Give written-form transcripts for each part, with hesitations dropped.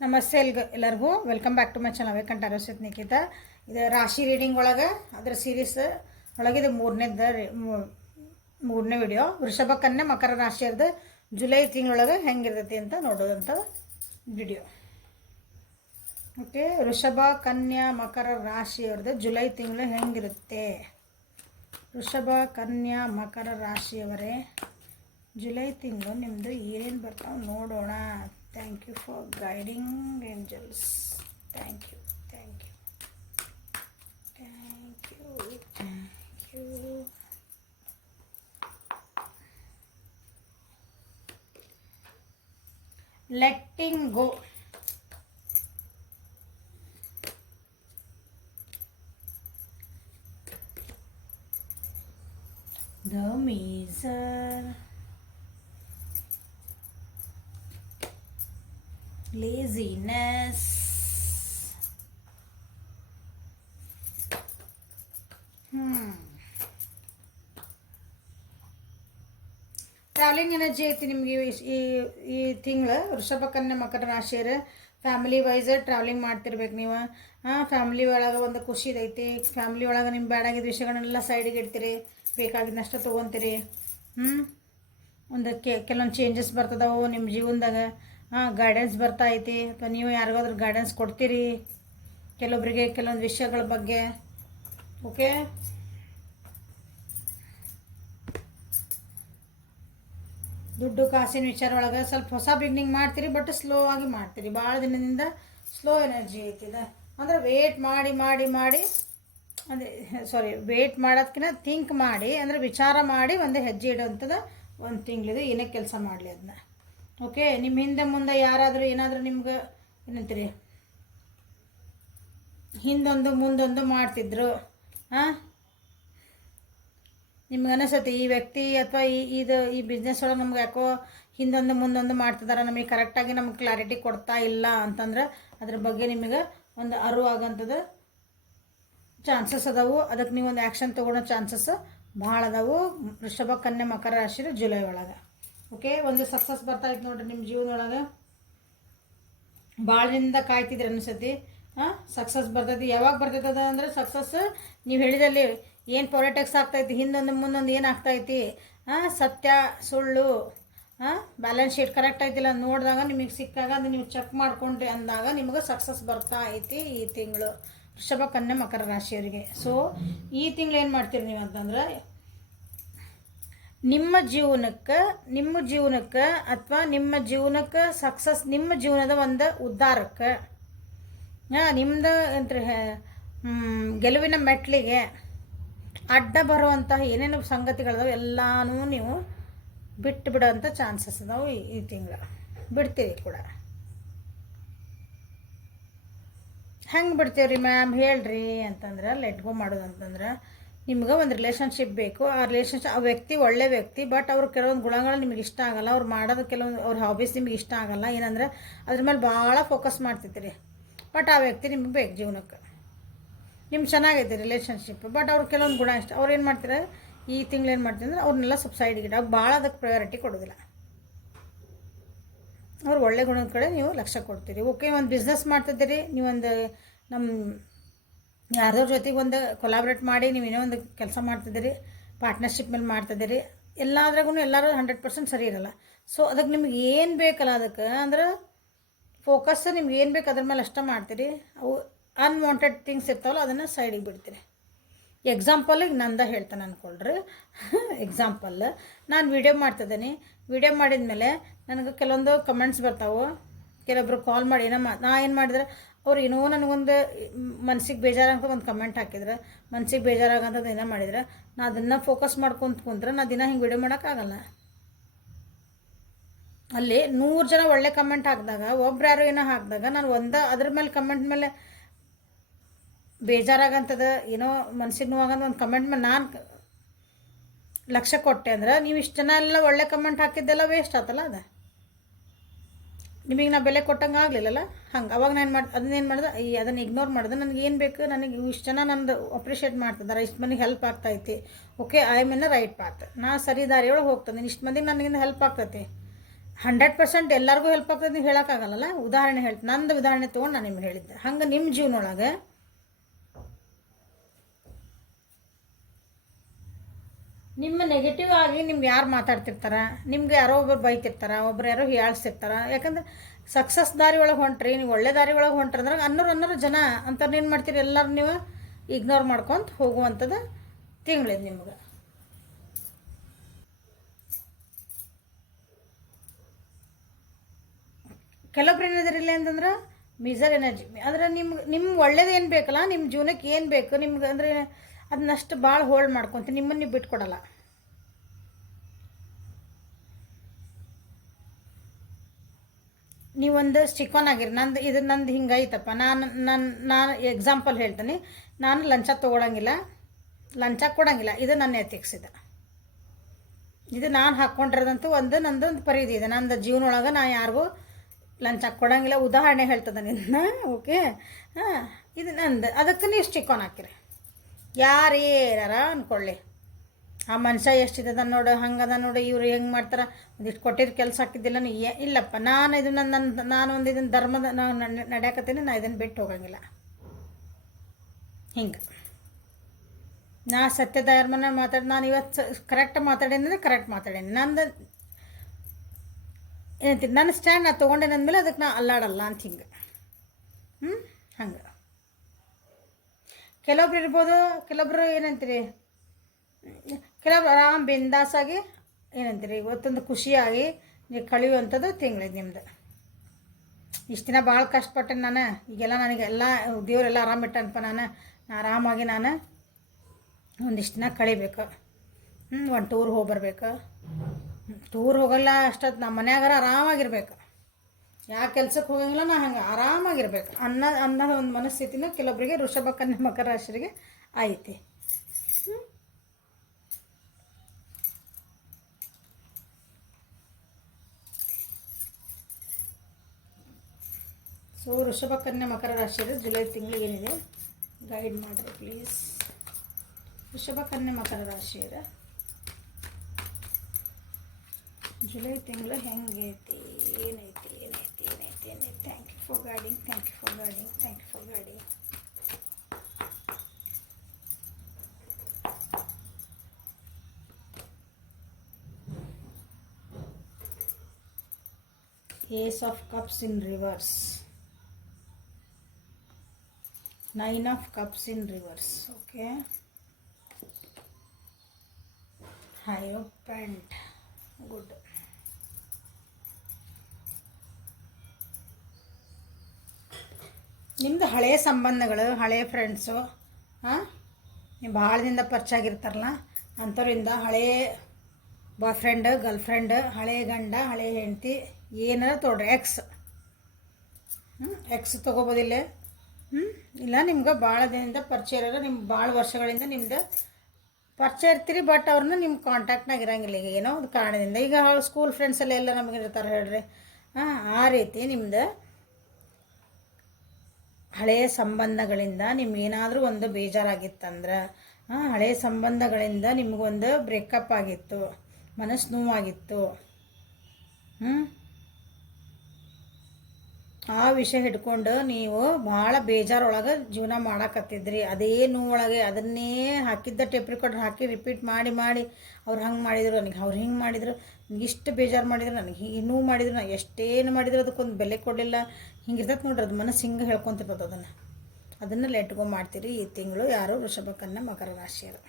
ನಮಸ್ತೆ ಎಲ್ಲರಿಗೂ welcome back to my channel ವೇಕಂಠ ಅರವತ್ ನಿಖಿತಾ. ಇದು ರಾಶಿ ರೀಡಿಂಗ್ ಒಳಗೆ ಅದರ ಸೀರೀಸ್ ಒಳಗೆ ಇದು ಮೂರನೇ ವಿಡಿಯೋ. ವೃಷಭ ಕನ್ಯಾ ಮಕರ ರಾಶಿಯರ್ದು ಜುಲೈ ತಿಂಗಳೊಳಗೆ ಹೆಂಗಿರ್ತೈತಿ ಅಂತ ನೋಡೋದಂಥ ವಿಡಿಯೋ. ಓಕೆ, ವೃಷಭ ಕನ್ಯಾ ಮಕರ ರಾಶಿಯವ್ರದ್ದು ಜುಲೈ ತಿಂಗಳು ಹೆಂಗಿರುತ್ತೆ. ವೃಷಭ ಕನ್ಯಾ ಮಕರ ರಾಶಿಯವರೇ, ಜುಲೈ ತಿಂಗಳು ನಿಮ್ಮದು ಏನೇನು ಬರ್ತಾವೆ ನೋಡೋಣ. Thank you for guiding angels. Thank you thank you thank you thank you. Letting go. The Miser, laziness, travelling energy ಐತಿ ನಿಮಗೆ ಈ ತಿಂಗಳು. ವೃಷಭ ಕನ್ಯಾ ಮಕರ ರಾಶಿಯರು ಫ್ಯಾಮಿಲಿ ವೈಸ್ ಟ್ರಾವೆಲಿಂಗ್ ಮಾಡ್ತಿರ್ಬೇಕು ನೀವು. ಫ್ಯಾಮಿಲಿ ಒಳಗೆ ಒಂದು ಖುಷಿ ಐತಿ. ಫ್ಯಾಮಿಲಿ ಒಳಗೆ ನಿಮ್ಮ ಬೇಡಾಗಿದ್ದ ವಿಷಯಗಳನ್ನೆಲ್ಲ ಸೈಡಿಗೆ ಇಡ್ತೀರಿ, ಬೇಕಾಗಿದ್ದಷ್ಟು ತೊಗೊತೀರಿ. ಒಂದು ಕೆಲವೊಂದು ಚೇಂಜಸ್ ಬರ್ತದವು ನಿಮ್ಮ ಜೀವನದಾಗ. ಗೈಡೆನ್ಸ್ ಬರ್ತಾ ಐತಿ, ಅಥವಾ ನೀವು ಯಾರಿಗಾದ್ರೂ ಗೈಡೆನ್ಸ್ ಕೊಡ್ತೀರಿ ಕೆಲವೊಬ್ಬರಿಗೆ ಕೆಲವೊಂದು ವಿಷಯಗಳ ಬಗ್ಗೆ. ಓಕೆ, ದುಡ್ಡು ಕಾಸಿನ ವಿಚಾರ ಒಳಗೆ ಸ್ವಲ್ಪ ಹೊಸ ಬಿಗ್ನಿಂಗ್ ಮಾಡ್ತೀರಿ, ಬಟ್ ಸ್ಲೋ ಆಗಿ ಮಾಡ್ತೀರಿ. ಭಾಳ ದಿನದಿಂದ ಸ್ಲೋ ಎನರ್ಜಿ ಐತಿದೆ. ಅಂದರೆ ವೇಟ್ ಮಾಡಿ ಮಾಡಿ ಮಾಡಿ ಅಂದರೆ ವೇಟ್ ಮಾಡೋದಕ್ಕಿಂತ ಥಿಂಕ್ ಮಾಡಿ, ಅಂದರೆ ವಿಚಾರ ಮಾಡಿ ಒಂದು ಹೆಜ್ಜೆ ಇಡೋವಂಥದ್ದು ಒಂದು ತಿಂಗಳಿದೆ. ಏನೇ ಕೆಲಸ ಮಾಡಲಿ ಅದನ್ನ. ಓಕೆ, ನಿಮ್ಮ ಹಿಂದೆ ಮುಂದೆ ಯಾರಾದರೂ ಏನಾದರೂ ನಿಮ್ಗೆ ಏನಂತೀರಿ ಹಿಂದೊಂದು ಮುಂದೊಂದು ಮಾಡ್ತಿದ್ರು. ನಿಮ್ಗೆ ಅನಿಸುತ್ತೆ ಈ ವ್ಯಕ್ತಿ ಅಥವಾ ಈ ಬಿಸ್ನೆಸ್ ಒಳಗೆ ನಮ್ಗೆ ಯಾಕೋ ಹಿಂದೊಂದು ಮುಂದೊಂದು ಮಾಡ್ತಿದ್ದಾರೆ, ನಮಗೆ ಕರೆಕ್ಟಾಗಿ ನಮ್ಗೆ ಕ್ಲಾರಿಟಿ ಕೊಡ್ತಾ ಇಲ್ಲ ಅಂತಂದ್ರೆ ಅದ್ರ ಬಗ್ಗೆ ನಿಮಗೆ ಒಂದು ಅರಿವು ಆಗೋಂಥದ್ದು ಚಾನ್ಸಸ್ ಅದಾವು. ಅದಕ್ಕೆ ನೀವು ಒಂದು ಆ್ಯಕ್ಷನ್ ತೊಗೊಳೋ ಚಾನ್ಸಸ್ ಭಾಳ ಅದಾವು ವೃಷಭ ಕನ್ಯಾ ಮಕರ ರಾಶಿರು ಜುಲೈ ಒಳಗೆ. ಓಕೆ, ಒಂದು ಸಕ್ಸಸ್ ಬರ್ತಾ ಇತ್ತು ನೋಡ್ರಿ ನಿಮ್ಮ ಜೀವನದೊಳಗೆ. ಭಾಳದಿಂದ ಕಾಯ್ತಿದ್ರಿ ಅನಿಸತಿ. ಸಕ್ಸಸ್ ಬರ್ತೈತಿ. ಯಾವಾಗ ಬರ್ತೈತದ ಅಂದರೆ ಸಕ್ಸಸ್ ನೀವು ಹೇಳಿದಲ್ಲಿ ಏನು ಪೊಲಿಟಿಕ್ಸ್ ಆಗ್ತೈತಿ, ಹಿಂದೊಂದು ಮುಂದೊಂದು ಏನು ಆಗ್ತೈತಿ, ಸತ್ಯ ಸುಳ್ಳು, ಬ್ಯಾಲೆನ್ಸ್ ಶೀಟ್ ಕರೆಕ್ಟ್ ಐತಿಲ್ಲ ನೋಡಿದಾಗ ನಿಮಗೆ ಸಿಕ್ಕಾಗ ಅದು ನೀವು ಚೆಕ್ ಮಾಡ್ಕೊಂಡ್ರಿ ಅಂದಾಗ ನಿಮಗೆ ಸಕ್ಸಸ್ ಬರ್ತಾ ಐತಿ ಈ ತಿಂಗಳು ವೃಷಭ ಕನ್ಯಾ ಮಕರ ರಾಶಿಯವರಿಗೆ. ಸೊ ಈ ತಿಂಗಳು ಏನು ಮಾಡ್ತೀರಿ ನೀವು ಅಂತಂದ್ರೆ, ನಿಮ್ಮ ಜೀವನಕ್ಕೆ ಅಥವಾ ನಿಮ್ಮ ಜೀವನಕ್ಕೆ ಸಕ್ಸಸ್, ನಿಮ್ಮ ಜೀವನದ ಒಂದು ಉದ್ಧಾರಕ್ಕೆ, ನಿಮ್ಮದು ಎಂತ ಗೆಲುವಿನ ಮೆಟ್ಲಿಗೆ ಅಡ್ಡ ಬರುವಂತಹ ಏನೇನು ಸಂಗತಿಗಳದಾವೆ ಎಲ್ಲನೂ ನೀವು ಬಿಟ್ಟು ಬಿಡೋವಂಥ ಚಾನ್ಸಸ್ ಅದಾವೆ ಈ ತಿಂಗಳು. ಬಿಡ್ತೀರಿ ಕೂಡ. ಹೆಂಗೆ ಬಿಡ್ತೀವ್ರಿ ಮ್ಯಾಮ್ ಹೇಳ್ರಿ ಅಂತಂದ್ರೆ, ಲೆಟ್ ಗೋ ಮಾಡೋದು ಅಂತಂದ್ರೆ, ನಿಮ್ಗೆ ಒಂದು ರಿಲೇಷನ್ಶಿಪ್ ಬೇಕು. ಆ ರಿಲೇಷನ್ಶಿಪ್, ಆ ವ್ಯಕ್ತಿ ಒಳ್ಳೆ ವ್ಯಕ್ತಿ, ಬಟ್ ಅವ್ರ ಕೆಲವೊಂದು ಗುಣಗಳು ನಿಮಗೆ ಇಷ್ಟ ಆಗಲ್ಲ. ಅವ್ರು ಮಾಡೋದು ಕೆಲವೊಂದು ಅವ್ರ ಹಾಬೀಸ್ ನಿಮಗೆ ಇಷ್ಟ ಆಗಲ್ಲ. ಏನಂದ್ರೆ ಅದ್ರ ಮೇಲೆ ಭಾಳ ಫೋಕಸ್ ಮಾಡ್ತಿರ್ತೀರಿ, ಬಟ್ ಆ ವ್ಯಕ್ತಿ ನಿಮಗೆ ಬೇಕು ಜೀವನಕ್ಕೆ. ನಿಮ್ಗೆ ಚೆನ್ನಾಗೈತೆ ರಿಲೇಷನ್ಶಿಪ್, ಬಟ್ ಅವ್ರು ಕೆಲವೊಂದು ಗುಣ ಇಷ್ಟ. ಅವ್ರು ಏನು ಮಾಡ್ತಾರೆ ಈ ತಿಂಗಳು ಏನು ಮಾಡ್ತಾರೆ ಅಂದರೆ ಅವ್ರನ್ನೆಲ್ಲ ಸ್ವಲ್ಪ ಸೈಡ್ಗೆ ಇಡ, ಭಾಳ ಅದಕ್ಕೆ ಪ್ರಯಾರಿಟಿ ಕೊಡೋದಿಲ್ಲ. ಅವ್ರು ಒಳ್ಳೆ ಗುಣದ ಕಡೆ ನೀವು ಲಕ್ಷ್ಯ ಕೊಡ್ತೀರಿ. ಓಕೆ, ಒಂದು ಬಿಸ್ನೆಸ್ ಮಾಡ್ತಿದ್ದೀರಿ, ನೀವೊಂದು ನಮ್ಮ ಯಾರ್ದವ್ರ ಜೊತೆಗೆ ಒಂದು ಕೊಲಾಬ್ರೇಟ್ ಮಾಡಿ ನೀವು ಏನೋ ಒಂದು ಕೆಲಸ ಮಾಡ್ತಿದ್ದೀರಿ, ಪಾರ್ಟ್ನರ್ಶಿಪ್ ಮೇಲೆ ಮಾಡ್ತಿದ್ದೀರಿ. ಎಲ್ಲಾದ್ರಾಗೂ ಎಲ್ಲರೂ 100% ಸರಿ ಇರಲ್ಲ. ಸೊ ಅದಕ್ಕೆ ನಿಮ್ಗೆ ಏನು ಬೇಕಲ್ಲ, ಅದಕ್ಕೆ ಅಂದ್ರೆ ಫೋಕಸ್ ನಿಮ್ಗೆ ಏನು ಬೇಕು ಅದ್ರ ಮೇಲೆ ಅಷ್ಟೇ ಮಾಡ್ತೀರಿ. ಅವು ಅನ್ವಾಂಟೆಡ್ ಥಿಂಗ್ಸ್ ಇರ್ತಾವಲ್ಲ ಅದನ್ನು ಸೈಡಿಗೆ ಬಿಡ್ತೀರಿ. ಎಕ್ಸಾಂಪಲಿಗೆ ನಂದ ಹೇಳ್ತಾನೆ ಅಂದ್ಕೊಳ್ರಿ. ಎಕ್ಸಾಂಪಲ್, ನಾನು ವಿಡಿಯೋ ಮಾಡ್ತಿದ್ದೀನಿ. ವಿಡಿಯೋ ಮಾಡಿದ ಮೇಲೆ ನನಗೆ ಕೆಲವೊಂದು ಕಮೆಂಟ್ಸ್ ಬರ್ತಾವೆ. ಕೆಲವೊಬ್ರು ಕಾಲ್ ಮಾಡಿ ನಾ ಏನು ಮಾಡಿದ್ರೆ ಅವ್ರು ಏನೋ ನನಗೊಂದು ಮನ್ಸಿಗೆ ಬೇಜಾರಾಗ ಒಂದು ಕಮೆಂಟ್ ಹಾಕಿದ್ರೆ, ಮನ್ಸಿಗೆ ಬೇಜಾರಾಗಂಥದ್ದು ಏನೋ ಮಾಡಿದ್ರೆ, ನಾ ಅದನ್ನು ಫೋಕಸ್ ಮಾಡ್ಕೊಂತ ಕುಂತ್ರೆ ನಾ ದಿನ ಹಿಂಗೆ ವಿಡಿಯೋ ಮಾಡೋಕ್ಕಾಗಲ್ಲ. ಅಲ್ಲಿ 100 ಜನ ಒಳ್ಳೆ ಕಮೆಂಟ್ ಹಾಕಿದಾಗ, ಒಬ್ರು ಯಾರು ಏನೋ ಹಾಕಿದಾಗ ನಾನು ಅದ್ರ ಮೇಲೆ ಕಮೆಂಟ್ ಮೇಲೆ ಬೇಜಾರಾಗಂಥದ್ದು ಏನೋ ಮನ್ಸಿಗೆ ನೋವಾಗಂತ ಒಂದು ಕಮೆಂಟ್ ಮೇಲೆ ನಾನು ಲಕ್ಷ್ಯ ಕೊಟ್ಟೆ ಅಂದ್ರೆ, ನೀವು ಇಷ್ಟು ಜನ ಎಲ್ಲ ಒಳ್ಳೆ ಕಮೆಂಟ್ ಹಾಕಿದ್ದೆಲ್ಲ ವೇಸ್ಟ್ ಆತಲ್ಲ. ನಿಮಗೆ ನಾ ಬೆಲೆ ಕೊಟ್ಟಂಗೆ ಆಗಲಿಲ್ಲಲ್ಲ. ಹಂಗೆ ಅವಾಗ ನಾನು ಅದನ್ನೇನು ಮಾಡಿದೆ, ಅದನ್ನು ಇಗ್ನೋರ್ ಮಾಡಿದೆ. ನನಗೆ ಏನು ಬೇಕು, ನನಗೆ ಇಷ್ಟು ಜನ ನಂದು ಅಪ್ರಿಷಿಯೇಟ್ ಮಾಡ್ತಿದ್ದಾರೆ, ಇಷ್ಟು ಮಂದಿಗೆ ಹೆಲ್ಪ್ ಆಗ್ತೈತಿ. Okay, I am in right path, ನಾ ಸರಿ ದಾರಿಯೊಳಗೆ ಹೋಗ್ತದೆ, ಇಷ್ಟು ಮಂದಿಗೆ ನನಗಿಂದ ಹೆಲ್ಪ್ ಆಗ್ತೈತಿ. 100% ಎಲ್ಲರಿಗೂ ಹೆಲ್ಪ್ ಆಗ್ತದೆ ನೀವು ಹೇಳೋಕ್ಕಾಗಲ್ಲ. ಉದಾಹರಣೆ ಹೇಳ್ತೀನಿ, ನಂದು ಉದಾಹರಣೆ ತೊಗೊಂಡು ನಾನು ನಿಮ್ಗೆ ಹೇಳಿದ್ದೆ. ಹಂಗೆ ನಿಮ್ಮ ಜೀವನೊಳಗೆ ನಿಮ್ಮ ನೆಗೆಟಿವ್ ಆಗಿ ನಿಮ್ಗೆ ಯಾರು ಮಾತಾಡ್ತಿರ್ತಾರೆ, ನಿಮ್ಗೆ ಯಾರೋ ಒಬ್ಬರು ಬೈತಿರ್ತಾರೆ, ಒಬ್ರು ಯಾರೋ ಹೀಯಾಳಿಸ್ತಿರ್ತಾರೆ. ಯಾಕಂದ್ರೆ ಸಕ್ಸಸ್ ದಾರಿ ಒಳಗೆ ಹೊಂಟ್ರಿ, ನೀವು ಒಳ್ಳೆ ದಾರಿ ಒಳಗೆ ಹೊಂಟ್ರಿ ಅಂದ್ರೆ ಅನ್ನೋರು ಜನ ಅಂಥವ್ರನ್ನ ಏನು ಮಾಡ್ತೀರಿ, ಎಲ್ಲರೂ ನೀವು ಇಗ್ನೋರ್ ಮಾಡ್ಕೊತ ಹೋಗುವಂಥದ್ದು ತಿಂಗಳಿದೆ ನಿಮ್ಗೆ. ಕೆಲವೊಬ್ರು ಏನಿದ್ರಿಲ್ಲ ಅಂತಂದ್ರೆ ಮಿಸರ್ ಎನರ್ಜಿ. ಅಂದ್ರೆ ನಿಮ್ಮ ಒಳ್ಳೇದು ಏನು ಬೇಕಲ್ಲ, ನಿಮ್ಮ ಜೀವನಕ್ಕೆ ಏನು ಬೇಕು ನಿಮ್ಗೆ ಅಂದರೆ ಅದನ್ನಷ್ಟು ಭಾಳ ಹೋಲ್ಡ್ ಮಾಡ್ಕೊತೀನಿ, ನಿಮ್ಮನ್ನು ನೀವು ಬಿಟ್ಕೊಡಲ್ಲ. ನೀವೊಂದು ಸ್ಟಿಕ್ಆನ್ ಆಗಿರಿ, ನಂದು ಹಿಂಗೈತಪ್ಪ, ನಾನು ಎಕ್ಸಾಂಪಲ್ ಹೇಳ್ತೀನಿ. ನಾನು ಲಂಚ ತೊಗೊಳಂಗಿಲ್ಲ, ಲಂಚ ಕೊಡೋಂಗಿಲ್ಲ, ಇದು ನನ್ನ ಎಥಿಕ್ಸ್. ಇದು ನಾನು ಹಾಕ್ಕೊಂಡಿರೋದಂತೂ ನಂದೊಂದು ಪರಿಧಿ ಇದೆ. ನಂದು ಜೀವನೊಳಗೆ ನಾನು ಯಾರಿಗೂ ಲಂಚ ಕೊಡೋಂಗಿಲ್ಲ. ಉದಾಹರಣೆ ಹೇಳ್ತದೆ ನಿನ್ನ, ಓಕೆ? ಹಾಂ, ಇದು ನಂದು. ಅದಕ್ಕೆ ನೀವು ಸ್ಟಿಕ್ಆನ್ ಹಾಕಿರಿ. ಯಾರೇನಾರ ಅಂದ್ಕೊಳ್ಳಿ, ಆ ಮನುಷ್ಯ ಎಷ್ಟಿದೆ ನೋಡು, ಹಂಗದ ನೋಡು, ಇವ್ರು ಹೆಂಗೆ ಮಾಡ್ತಾರೆ, ಒಂದಿಷ್ಟು ಕೊಟ್ಟಿದ್ದು ಕೆಲಸ ಹಾಕಿದ್ದಿಲ್ಲ. ಇಲ್ಲಪ್ಪ, ನಾನು ಇದು ನಾನು ಒಂದು ಇದನ್ನು ಧರ್ಮದ ನಾನು ನಡೆಯಕತ್ತೀನಿ, ನಾನು ಇದನ್ನು ಬಿಟ್ಟು ಹೋಗಂಗಿಲ್ಲ. ಹಿಂಗೆ ನಾ ಸತ್ಯ ಧರ್ಮನ ನಾನು ಇವತ್ತು ಕರೆಕ್ಟ್ ಮಾತಾಡೀನಿ ಕರೆಕ್ಟ್ ಮಾತಾಡೀನಿ. ಏನಂತೀನಿ, ನನ್ನ ಸ್ಟ್ಯಾಂಡ್ ನಾನು ತೊಗೊಂಡೇನೆ ಅಂದಮೇಲೆ ಅದಕ್ಕೆ ನಾ ಅಲ್ಲಾಡಲ್ಲ ಅಂತ. ಹಿಂಗೆ ಹಂಗೆ ಕೆಲವೊಬ್ರು ಇರ್ಬೋದು, ಕೆಲವೊಬ್ರು ಏನಂತೀರಿ, ಕೆಲವೊಬ್ರು ಆರಾಮ್ ಬಿಂದಾಸಾಗಿ ಏನಂತೀರಿ, ಇವತ್ತೊಂದು ಖುಷಿಯಾಗಿ ನೀವು ಕಳೆಯುವಂಥದ್ದು ತಿಂಗಳಿದೆ ನಿಮ್ದು. ಇಷ್ಟು ದಿನ ಭಾಳ ಕಷ್ಟಪಟ್ಟೆ ನಾನು, ಈಗೆಲ್ಲ ನನಗೆಲ್ಲ ದೇವರೆಲ್ಲ ಆರಾಮಿಟ್ಟನಪ್ಪ, ನಾನು ಆರಾಮಾಗಿ ನಾನು ಒಂದಿಷ್ಟು ದಿನ ಕಳಿಬೇಕು. ಒಂದು ಟೂರ್ ಹೋಗಿ ಬರ್ಬೇಕು. ಟೂರ್ ಹೋಗಲ್ಲ ಅಷ್ಟೊತ್ತು ನಮ್ಮ ಮನ್ಯಾಗಾರ ಆರಾಮಾಗಿರ್ಬೇಕು, ಯಾವ ಕೆಲ್ಸಕ್ಕೆ ಹೋಗಂಗಿಲ್ಲ, ನಾ ಹಂಗೆ ಆರಾಮಾಗಿರ್ಬೇಕು ಅನ್ನೋ ಒಂದು ಮನಸ್ಥಿತಿನೂ ಕೆಲವೊಬ್ಬರಿಗೆ ವೃಷಭ ಕನ್ಯಾ ಮಕರ ರಾಶಿಗೆ ಐತಿ. ಸೊ ವೃಷಭ ಕನ್ಯಾ ಮಕರ ರಾಶಿಯಲ್ಲಿ ಜುಲೈ ತಿಂಗಳು ಏನಿದೆ ಗೈಡ್ ಮಾಡಿರಿ ಪ್ಲೀಸ್. ವೃಷಭ ಕನ್ಯಾ ಮಕರ ರಾಶಿಯರ ಜುಲೈ ತಿಂಗಳು ಹೆಂಗೈತಿ, ಏನೈತಿ. Thank you for guiding, thank you for guiding, thank you for guiding. Ace of Cups in reverse, Nine of Cups in reverse, okay. Hierophant, good. ನಿಮ್ಮದು ಹಳೆಯ ಸಂಬಂಧಗಳು, ಹಳೆಯ ಫ್ರೆಂಡ್ಸು, ನೀವು ಭಾಳ ದಿನದ ಪರಿಚಯ ಆಗಿರ್ತಾರಲ್ಲ ಅಂಥವ್ರಿಂದ, ಹಳೆಯ ಬಾಯ್ ಫ್ರೆಂಡ್, ಗರ್ಲ್ ಫ್ರೆಂಡ್, ಹಳೆಯ ಗಂಡ, ಹಳೆಯ ಹೆಂಡತಿ, ಏನಾರ ತೊಗೊಳ್ರಿ. ಎಕ್ಸ್ ತೊಗೋಬೋದಿಲ್ಲ. ಇಲ್ಲ, ನಿಮ್ಗೆ ಭಾಳ ದಿನದಿಂದ ಪರಿಚಯ ಇರೋರು, ನಿಮ್ಗೆ ಭಾಳ ವರ್ಷಗಳಿಂದ ನಿಮ್ದು ಪರಿಚಯ ಇರ್ತೀರಿ, ಬಟ್ ಅವ್ರನ್ನ ನಿಮ್ಮ ಕಾಂಟ್ಯಾಕ್ಟ್ನಾಗ ಇರೋಂಗಿಲ್ಲ. ಈಗ ಏನೋ ಒಂದು ಕಾರಣದಿಂದ, ಈಗ ಸ್ಕೂಲ್ ಫ್ರೆಂಡ್ಸಲ್ಲೆಲ್ಲ ನಮಗೆ ಇರ್ತಾರೆ ಹೇಳ್ರಿ. ಆ ರೀತಿ ನಿಮ್ದು ಹಳೆಯ ಸಂಬಂಧಗಳಿಂದ ನಿಮ್ಗೇನಾದರೂ ಒಂದು ಬೇಜಾರಾಗಿತ್ತಂದ್ರೆ, ಹಳೆಯ ಸಂಬಂಧಗಳಿಂದ ನಿಮಗೊಂದು ಬ್ರೇಕಪ್ ಆಗಿತ್ತು, ಮನಸ್ಸು ನೋವಾಗಿತ್ತು, ಆ ವಿಷಯ ಹಿಡ್ಕೊಂಡು ನೀವು ಭಾಳ ಬೇಜಾರೊಳಗೆ ಜೀವನ ಮಾಡಕತ್ತಿದ್ರಿ. ಅದೇ ನೋವೊಳಗೆ ಅದನ್ನೇ ಹಾಕಿದ್ದ ಟೇಪ್ ರೆಕಾರ್ಡರ್ ಹಾಕಿ ರಿಪೀಟ್ ಮಾಡಿ ಅವ್ರು ಹಂಗೆ ಮಾಡಿದರು ನನಗೆ, ಅವ್ರು ಹಿಂಗೆ ಮಾಡಿದರು, ಇಷ್ಟು ಬೇಜಾರು ಮಾಡಿದ್ರು ನನಗೆ, ಹೀಗೆ ನೋವು ಮಾಡಿದ್ರು, ನಾನು ಎಷ್ಟೇನು ಮಾಡಿದ್ರು ಅದಕ್ಕೊಂದು ಬೆಲೆ ಕೊಡಲಿಲ್ಲ. ಹಿಂಗಿರ್ತೈತೆ ನೋಡ್ರಿ, ಅದು ಮನಸ್ಸು ಹಿಂಗೆ ಹೇಳ್ಕೊತಿರ್ತದೆ. ಅದನ್ನು ಲೆಟ್ಗೋ ಮಾಡ್ತೀರಿ ಈ ತಿಂಗಳು ಯಾರು ವೃಷಭ ಕನ್ಯಾ ಮಕರ ರಾಶಿಯರು.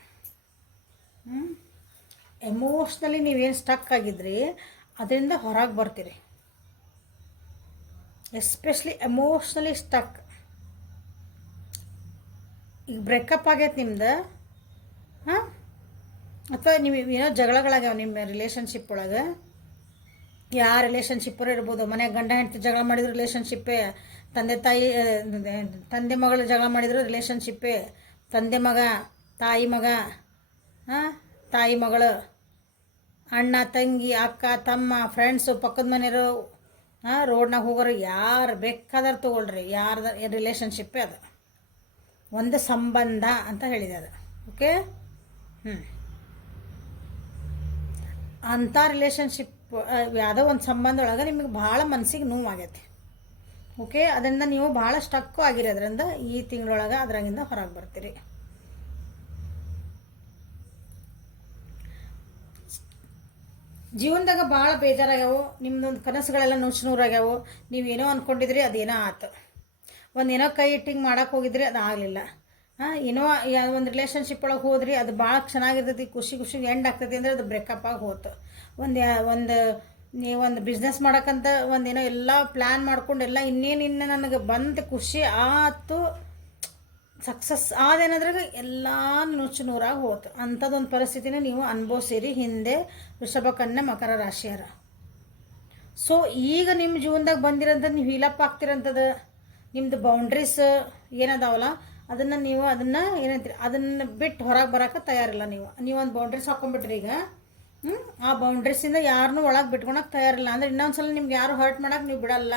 ಎಮೋಷ್ನಲಿ ನೀವೇನು ಸ್ಟಕ್ ಆಗಿದ್ರಿ ಅದರಿಂದ ಹೊರಗೆ ಬರ್ತೀರಿ. Especially emotionally stuck. ಈಗ ಬ್ರೇಕಪ್ ಆಗೈತೆ ನಿಮ್ದು, ಅಥವಾ ನೀವು ಏನೋ ಜಗಳಗಳಾಗ್ಯಾವ ನಿಮ್ಮ ರಿಲೇಷನ್ಶಿಪ್ ಒಳಗೆ. ಯಾವ ರಿಲೇಷನ್ಶಿಪ್ಪರು ಇರ್ಬೋದು, ಮನೆಯಾಗ ಗಂಡ ಹೆಂಡತಿ ಜಗಳ ಮಾಡಿದ್ರು ರಿಲೇಷನ್ಶಿಪ್ಪೇ, ತಂದೆ ಮಗಳು ಜಗಳ ಮಾಡಿದ್ರು ರಿಲೇಷನ್ಶಿಪ್ಪೇ, ತಂದೆ ಮಗ, ತಾಯಿ ಮಗ, ತಾಯಿ ಮಗಳು, ಅಣ್ಣ ತಂಗಿ, ಅಕ್ಕ ತಮ್ಮ, ಫ್ರೆಂಡ್ಸು, ಪಕ್ಕದ ಮನೆಯವರು, ರೋಡ್ನಾಗ ಹೋಗೋರು, ಯಾರು ಬೇಕಾದ್ರೆ ತೊಗೊಳ್ರಿ, ಯಾರ್ದು ರಿಲೇಷನ್ಶಿಪ್ಪೇ ಅದು ಒಂದು ಸಂಬಂಧ ಅಂತ ಹೇಳಿದೆ ಅದು. ಓಕೆ, ಅಂಥ ರಿಲೇಷನ್ಶಿಪ್ ಯಾವುದೋ ಒಂದು ಸಂಬಂಧ ಒಳಗೆ ನಿಮಗೆ ಭಾಳ ಮನಸ್ಸಿಗೆ ನೋವಾಗೈತಿ. ಓಕೆ, ಅದರಿಂದ ನೀವು ಭಾಳ ಸ್ಟಕ್ಕು ಆಗಿರೋದ್ರಿಂದ ಈ ತಿಂಗಳೊಳಗೆ ಅದ್ರಾಗಿಂದ ಹೊರಗೆ ಬರ್ತೀರಿ. ಜೀವನದಾಗ ಭಾಳ ಬೇಜಾರಾಗ್ಯಾವು, ನಿಮ್ದೊಂದು ಕನಸುಗಳೆಲ್ಲ ನುಚ್ಚುನೂರಾಗ್ಯಾವು. ನೀವೇನೋ ಅಂದ್ಕೊಂಡಿದ್ರಿ ಅದೇನೋ ಆಯ್ತು. ಒಂದೇನೋ ಕೈ ಇಟ್ಟಿಂಗ್ ಮಾಡೋಕೆ ಹೋಗಿದ್ರಿ ಅದು ಆಗಲಿಲ್ಲ. ಏನೋ ಒಂದು ರಿಲೇಷನ್ಶಿಪ್ ಒಳಗೆ ಹೋದ್ರಿ, ಅದು ಭಾಳ ಚೆನ್ನಾಗಿರ್ತೈತಿ, ಖುಷಿ ಎಂಡ್ ಆಗ್ತೈತಿ ಅಂದರೆ ಅದು ಬ್ರೇಕಪ್ ಆಗಿ ಹೋತು. ಒಂದು ಬಿಸ್ನೆಸ್ ಮಾಡೋಕ್ಕಂತ ಒಂದೇನೋ ಎಲ್ಲ ಪ್ಲ್ಯಾನ್ ಮಾಡ್ಕೊಂಡು ಎಲ್ಲ ಇನ್ನೇನು ನನಗೆ ಬಂದು ಖುಷಿ ಆಯ್ತು, ಸಕ್ಸಸ್ ಆದೇನದ್ರಾಗ ಎಲ್ಲ ನುಚ್ಚು ನೂರಾಗಿ ಹೋತು. ಅಂಥದ್ದೊಂದು ಪರಿಸ್ಥಿತಿನ ನೀವು ಅನುಭವಿಸಿರಿ ಹಿಂದೆ ವೃಷಭ, ಕನ್ಯಾ, ಮಕರ ರಾಶಿಯರ. ಸೊ ಈಗ ನಿಮ್ಮ ಜೀವನದಾಗ ಬಂದಿರೋಂಥದ್ದು ನೀವು ಹೀಲಪ್ ಆಗ್ತಿರೋಂಥದ್ದು ನಿಮ್ಮದು ಬೌಂಡ್ರೀಸ್ ಏನದಾವಲ್ಲ ಅದನ್ನು ಏನಂತೀರಿ, ಅದನ್ನು ಬಿಟ್ಟು ಹೊರಗೆ ಬರೋಕೆ ತಯಾರಿಲ್ಲ. ನೀವು ಒಂದು ಬೌಂಡ್ರೀಸ್ ಹಾಕ್ಕೊಂಬಿಟ್ರಿ ಈಗ. ಆ ಬೌಂಡ್ರೀಸಿಂದ ಯಾರನ್ನೂ ಒಳಗೆ ಬಿಟ್ಕೊಳಕ್ಕೆ ತಯಾರಿಲ್ಲ. ಅಂದರೆ ಇನ್ನೊಂದು ಸಲ ನಿಮ್ಗೆ ಯಾರು ಹರ್ಟ್ ಮಾಡೋಕೆ ನೀವು ಬಿಡಲ್ಲ,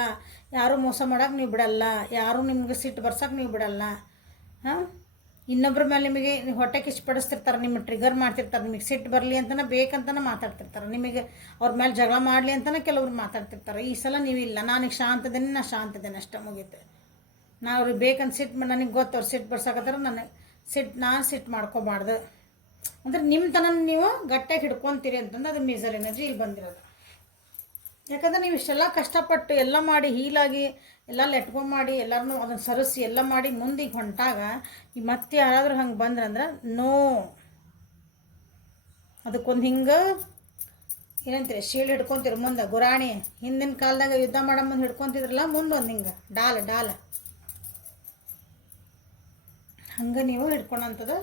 ಯಾರು ಮೋಸ ಮಾಡೋಕೆ ನೀವು ಬಿಡಲ್ಲ, ಯಾರು ನಿಮ್ಗೆ ಸಿಟ್ಟು ಬರ್ಸೋಕೆ ನೀವು ಬಿಡಲ್ಲ. ಇನ್ನೊಬ್ಬರ ಮೇಲೆ ನಿಮಗೆ ಹೊಟ್ಟೆಗೆ ಇಷ್ಟಪಡಿಸ್ತಿರ್ತಾರೆ, ನಿಮಗೆ ಟ್ರಿಗರ್ ಮಾಡ್ತಿರ್ತಾರೆ, ನಿಮಗೆ ಸಿಟ್ಟು ಬರಲಿ ಅಂತಲೇ ಬೇಕಂತಲೇ ಮಾತಾಡ್ತಿರ್ತಾರೆ, ನಿಮಗೆ ಅವ್ರ ಮೇಲೆ ಜಗಳ ಮಾಡಲಿ ಅಂತಲೇ ಕೆಲವ್ರು ಮಾತಾಡ್ತಿರ್ತಾರೆ. ಈ ಸಲ ನೀವಿಲ್ಲ, ನಾನು ಶಾಂತದೇನೆ ಅಷ್ಟೇ, ಮುಗೀತು. ನಾ ಅವ್ರಿಗೆ ಬೇಕಂತ ಸಿಟ್ಟು ನನಗೆ ಗೊತ್ತು, ಅವ್ರು ಸಿಟ್ಟು ಬರ್ಸಕತ್ತಾರ, ನಾನು ಸಿಟ್ಟು ಮಾಡ್ಕೋಬಾರ್ದು ಅಂದರೆ ನಿಮ್ಮ ತನ ನೀವು ಗಟ್ಟಿಯಾಗಿ ಹಿಡ್ಕೊತೀರಿ ಅಂತಂದು ಅದು ಮೇಜರ್ ಎನರ್ಜಿ ಇಲ್ಲಿ ಬಂದಿರೋದು. ಯಾಕಂದ್ರೆ ನೀವು ಇಷ್ಟೆಲ್ಲ ಕಷ್ಟಪಟ್ಟು ಎಲ್ಲ ಮಾಡಿ ಹೀಲಾಗಿ ಎಲ್ಲ ಲೆಟ್ಕೊಂಡ್ ಮಾಡಿ ಎಲ್ಲರನ್ನೂ ಅದನ್ನು ಸರಿಸಿ ಎಲ್ಲ ಮಾಡಿ ಮುಂದಿಗೆ ಹೊಂಟಾಗ ಈ ಮತ್ತೆ ಯಾರಾದರೂ ಹಂಗೆ ಬಂದ್ರಂದ್ರೆ ನೋ, ಅದಕ್ಕೊಂದು ಹಿಂಗೆ ಏನಂತೀರಿ ಶೀಲ್ಡ್ ಹಿಡ್ಕೊತೀರಿ ಮುಂದೆ, ಗುರಾಣಿ ಹಿಂದಿನ ಕಾಲದಾಗ ಯುದ್ಧ ಮಾಡೋ ಮುಂದೆ ಹಿಡ್ಕೊತಿದ್ರಲ್ಲ, ಮುಂದೆ ಒಂದು ಹಿಂಗೆ ಡಾಲ್ ಹಂಗೆ ನೀವು ಹಿಡ್ಕೊಳಂಥದ್ದು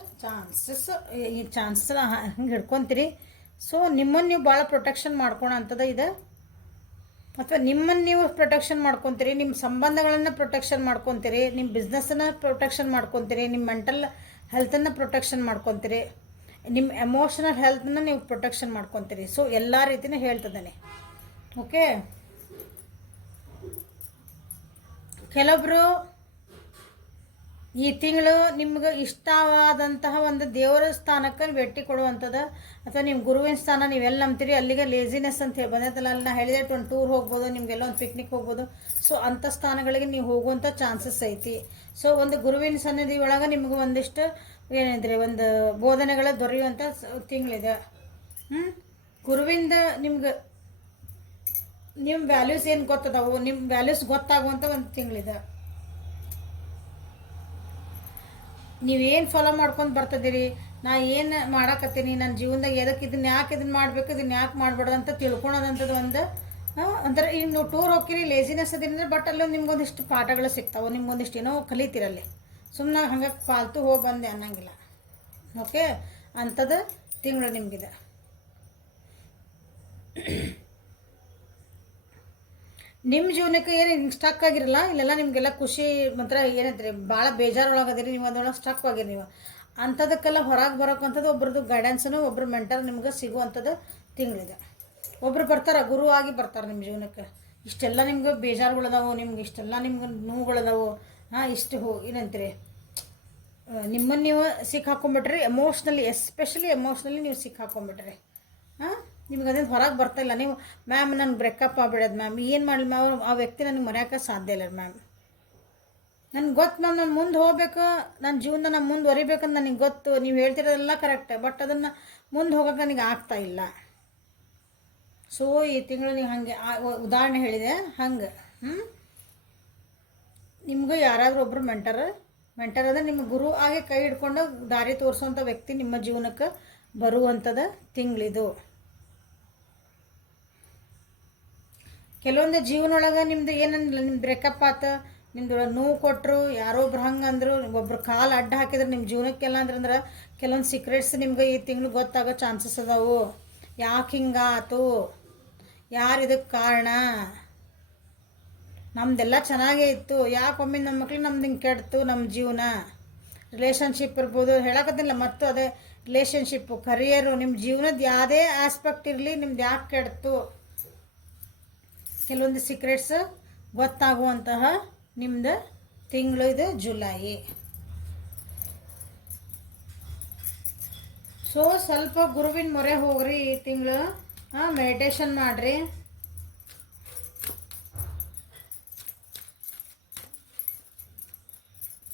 ಈ ಚಾನ್ಸಸ್ ಹಂಗೆ ಹಿಡ್ಕೊತೀರಿ. ಸೊ ನಿಮ್ಮನ್ನು ನೀವು ಭಾಳ ಪ್ರೊಟೆಕ್ಷನ್ ಮಾಡ್ಕೊಳಂಥದ್ದು ಇದೆ, ಅಥವಾ ನಿಮ್ಮನ್ನು ನೀವು ಪ್ರೊಟೆಕ್ಷನ್ ಮಾಡ್ಕೊತೀರಿ, ನಿಮ್ಮ ಸಂಬಂಧಗಳನ್ನು ಪ್ರೊಟೆಕ್ಷನ್ ಮಾಡ್ಕೊತೀರಿ, ನಿಮ್ಮ ಬಿಸ್ನೆಸ್ಸನ್ನು ಪ್ರೊಟೆಕ್ಷನ್ ಮಾಡ್ಕೊತೀರಿ, ನಿಮ್ಮ ಮೆಂಟಲ್ ಹೆಲ್ತನ್ನು ಪ್ರೊಟೆಕ್ಷನ್ ಮಾಡ್ಕೊತೀರಿ, ನಿಮ್ಮ ಎಮೋಷನಲ್ ಹೆಲ್ತನ್ನು ನೀವು ಪ್ರೊಟೆಕ್ಷನ್ ಮಾಡ್ಕೊತೀರಿ. ಸೊ ಎಲ್ಲ ರೀತಿಯೂ ಹೇಳ್ತಿದ್ದಾನೆ. ಓಕೆ, ಕೆಲವೊಬ್ಬರು ಈ ತಿಂಗಳು ನಿಮ್ಗೆ ಇಷ್ಟವಾದಂತಹ ಒಂದು ದೇವರ ಸ್ಥಾನಕ್ಕೆ ಭೇಟಿ ಕೊಡುವಂಥದ್ದು, ಅಥವಾ ನಿಮ್ಮ ಗುರುವಿನ ಸ್ಥಾನ ನೀವೆಲ್ಲ ನಂಬ್ತೀರಿ ಅಲ್ಲಿಗೆ ಲೇಜಿನೆಸ್ ಅಂತ ಹೇಳಿ ಬಂದೈತಲ್ಲ, ಅಲ್ಲಿ ನಾ ಹೇಳಿದೆ ಒಂದು ಟೂರ್ ಹೋಗ್ಬೋದು, ನಿಮಗೆಲ್ಲ ಒಂದು ಪಿಕ್ನಿಕ್ ಹೋಗ್ಬೋದು. ಸೊ ಅಂಥ ಸ್ಥಾನಗಳಿಗೆ ನೀವು ಹೋಗುವಂಥ ಚಾನ್ಸಸ್ ಐತಿ. ಸೊ ಒಂದು ಗುರುವಿನ ಸನ್ನಿಧಿ ಒಳಗೆ ನಿಮ್ಗೆ ಒಂದಿಷ್ಟು ಏನಿದ್ರೆ ಒಂದು ಬೋಧನೆಗಳು ದೊರೆಯುವಂಥ ತಿಂಗಳಿದೆ. ಗುರುವಿಂದ ನಿಮ್ಗೆ ನಿಮ್ಮ ವ್ಯಾಲ್ಯೂಸ್ ಏನು ಗೊತ್ತದಾವು, ನಿಮ್ಮ ವ್ಯಾಲ್ಯೂಸ್ ಗೊತ್ತಾಗುವಂಥ ಒಂದು ತಿಂಗಳಿದೆ. ನೀವೇನು ಫಾಲೋ ಮಾಡ್ಕೊಂಡು ಬರ್ತದಿರಿ, ನಾ ಏನು ಮಾಡಾಕತ್ತೀನಿ, ನನ್ನ ಜೀವನದಾಗ ಯಾಕೆ ಇದನ್ನು ಮಾಡಬೇಕು, ಇದನ್ನು ಯಾಕೆ ಮಾಡಬಾರ್ದು ಅಂತ ತಿಳ್ಕೊಳೋದಂಥದ್ದು ಒಂದು ಅಂದ್ರೆ ಈಗ ನೀವು ಟೂರ್ ಹೋಗ್ತೀರಿ, ಲೇಜಿನೆಸ್ ಅದಿದ್ರೆ, ಬಟ್ ಅಲ್ಲಿ ನಿಮ್ಗೊಂದಿಷ್ಟು ಪಾಠಗಳು ಸಿಗ್ತಾವೆ, ನಿಮ್ಗೊಂದಿಷ್ಟು ಏನೋ ಕಲಿತೀರಲ್ಲಿ, ಸುಮ್ಮನೆ ಹಂಗೆ ಫಾಲ್ತು ಹೋಗಿ ಬಂದೆ ಅನ್ನಂಗಿಲ್ಲ. ಓಕೆ, ಅಂಥದ್ದು ತಿಂಗಳು ನಿಮಗಿದೆ. ನಿಮ್ಮ ಜೀವನಕ್ಕೆ ಏನು ಸ್ಟಕ್ ಆಗಿರಲ್ಲ, ಇಲ್ಲೆಲ್ಲ ನಿಮಗೆಲ್ಲ ಖುಷಿ ಮಾತ್ರ ಏನಂತೀರಿ, ಭಾಳ ಬೇಜಾರೊಳಗದಿರಿ ನೀವು, ಅದರೊಳಗೆ ಸ್ಟಕ್ ಆಗಿರಿ ನೀವು. ಅಂಥದಕ್ಕೆಲ್ಲ ಹೊರಗೆ ಬರೋಕ್ಕಂಥದ್ದು ಒಬ್ರದ್ದು ಗೈಡೆನ್ಸನ್ನು, ಒಬ್ಬರು ಮೆಂಟರ್ ನಿಮ್ಗೆ ಸಿಗುವಂಥದ್ದು ತಿಂಗಳಿದೆ. ಒಬ್ರು ಬರ್ತಾರೆ, ಗುರು ಆಗಿ ಬರ್ತಾರೆ ನಿಮ್ಮ ಜೀವನಕ್ಕೆ. ಇಷ್ಟೆಲ್ಲ ನಿಮ್ಗೆ ಬೇಜಾರುಗಳದಾವು, ನಿಮ್ಗೆ ಇಷ್ಟೆಲ್ಲ ನಿಮ್ಗೆ ನೋವುಗಳದಾವು, ಇಷ್ಟು ಏನಂತೀರಿ, ನಿಮ್ಮನ್ನು ನೀವು ಸಿಕ್ಕಾಕೊಂಬಿಟ್ರಿ ಎಮೋಷ್ನಲಿ, ಎಸ್ಪೆಷಲಿ ಎಮೋಷ್ನಲಿ ನೀವು ಸಿಕ್ಕಾಕೊಂಬಿಟ್ರಿ. ನಿಮ್ಗೆ ಅದರಿಂದ ಹೊರಗೆ ಬರ್ತಾಯಿಲ್ಲ. ನೀವು ಮ್ಯಾಮ್ ನನಗೆ ಬ್ರೇಕಪ್ ಆಗ್ಬಿಡೋದು ಮ್ಯಾಮ್, ಏನು ಮಾಡಲಿ ಮ್ಯಾಮ್, ಆ ವ್ಯಕ್ತಿ ನನಗೆ ಮರೆಯೋಕ್ಕೆ ಸಾಧ್ಯ ಇಲ್ಲ ಮ್ಯಾಮ್, ನನಗೆ ಗೊತ್ತು ಮ್ಯಾಮ್, ನಾನು ಮುಂದೆ ಹೋಗ್ಬೇಕು, ನನ್ನ ಜೀವನ ನಾನು ಮುಂದುವರಿಬೇಕಂತ ನನಗೆ ಗೊತ್ತು, ನೀವು ಹೇಳ್ತಿರೋದೆಲ್ಲ ಕರೆಕ್ಟ್, ಬಟ್ ಅದನ್ನು ಮುಂದೆ ಹೋಗೋಕೆ ನನಗೆ ಆಗ್ತಾಯಿಲ್ಲ. ಸೊ ಈ ತಿಂಗಳು ನೀವು ಹಾಗೆ ಉದಾಹರಣೆ ಹೇಳಿದೆ ಹಂಗೆ ನಿಮಗೂ ಯಾರಾದರೂ ಒಬ್ಬರು ಮೆಂಟರ್ ಅಂದರೆ ನಿಮ್ಮ ಗುರು ಆಗಿ ಕೈ ಹಿಡ್ಕೊಂಡು ದಾರಿ ತೋರಿಸೋಂಥ ವ್ಯಕ್ತಿ ನಿಮ್ಮ ಜೀವನಕ್ಕೆ ಬರುವಂಥದ್ದು ತಿಂಗಳಿದು. ಕೆಲವೊಂದು ಜೀವನೊಳಗೆ ನಿಮ್ಮದು ಏನಂದಿಲ್ಲ, ನಿಮ್ದು ಬ್ರೇಕಪ್ ಆತು, ನಿಮ್ದು ನೋವು ಕೊಟ್ಟರು, ಯಾರೋ ಒಬ್ರು ಹಂಗೆ ಅಂದರು, ಒಬ್ರು ಕಾಲು ಅಡ್ಡ ಹಾಕಿದ್ರೆ ನಿಮ್ಮ ಜೀವನಕ್ಕೆಲ್ಲ ಅಂದ್ರೆ ಕೆಲವೊಂದು ಸೀಕ್ರೆಟ್ಸ್ ನಿಮ್ಗೆ ಈ ತಿಂಗಳು ಗೊತ್ತಾಗೋ ಚಾನ್ಸಸ್ ಅದಾವು. ಯಾಕೆ ಹಿಂಗಾತು, ಯಾರು ಇದಕ್ಕೆ ಕಾರಣ, ನಮ್ದೆಲ್ಲ ಚೆನ್ನಾಗೇ ಇತ್ತು, ಯಾಕೆ ಒಮ್ಮೆ ನಮ್ಮ ಮಕ್ಳು ನಮ್ದು ಹಿಂಗೆ ಕೆಡ್ತು, ನಮ್ಮ ಜೀವನ ರಿಲೇಷನ್ಶಿಪ್ ಇರ್ಬೋದು, ಹೇಳಕತ್ತಿಲ್ಲ ಮತ್ತು ಅದೇ ರಿಲೇಷನ್ಶಿಪ್ಪು, ಕರಿಯರು, ನಿಮ್ಮ ಜೀವನದ ಯಾವುದೇ ಆಸ್ಪೆಕ್ಟ್ ಇರಲಿ, ನಿಮ್ದು ಯಾಕೆ ಕೆಡ್ತು, ಕೆಲವೊಂದು ಸೀಕ್ರೆಟ್ಸ್ ಗೊತ್ತಾಗುವಂತಹ ನಿಮ್ಮದು ತಿಂಗಳು ಇದು ಜುಲೈ. ಸೊ ಸ್ವಲ್ಪ ಗುರುವಿನ ಮೊರೆ ಹೋಗ್ರಿ ಈ ತಿಂಗಳು. ಮೆಡಿಟೇಷನ್ ಮಾಡಿರಿ.